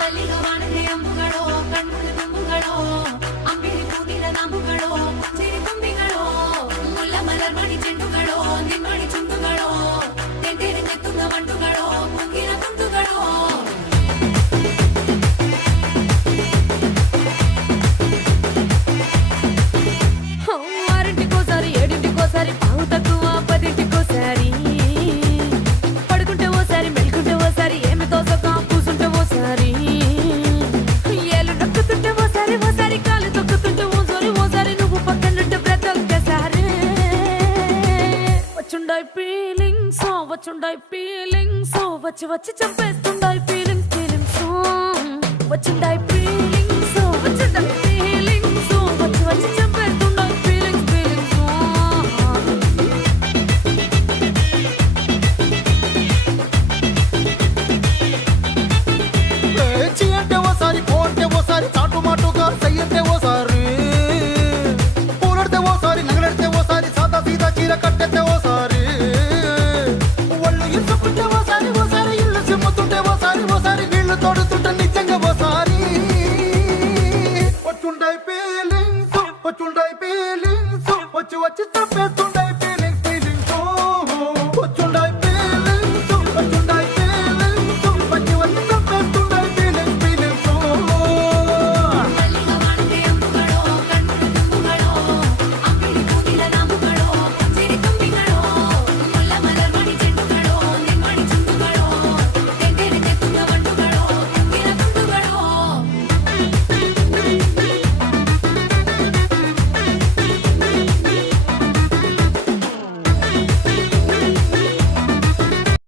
ಮಲ್ಲಿಗ ವಾಣದೆ ಅಂಬುಗಳೋ ಕಣ್ಮುಳು ತುಂಬುಗಳೋ ಅಂಬಿಳಿ ಕೂದಿನ ನಂಬುಗಳೋ ಸಿರಿ ತುಂಬಿಗಳೋ ಮುಲ್ಲ ಮಲರ್ ಮಣಿ ಚೆಂಡುಗಳೋ ನಿಮ್ಮಣಿ ಚುಂಡುಗಳೋ ತೆಂತೆರೆಂಗೆತ್ತುന്ന ಮಂಡುಗಳೋ ಮುಗಿನ ತುಂಡುಗಳೋ ఆరింటికోసారి ఏడింటికోసారి పావు తక్కువ పదింటికోసారి పడుకుంటే ఓసారి మెలుకుంటే ఓసారి ఏమి తోసక కూసుంటే ఓసారి ఏళ్ళు నొక్కుతుంటే ఓసారి ఓసారి కాలు తొక్కుతుంటే ఓసారి నువ్వు పక్కనుంటే బ్రతొక్కసారి వచ్చుండాయి ఫీలింగ్స్ వచ్చి వచ్చి చంపేస్తుండాయి ఫీలింగ్స్ వచ్చుండాయి ఫీలింగ్స్ వచ్చుండాయి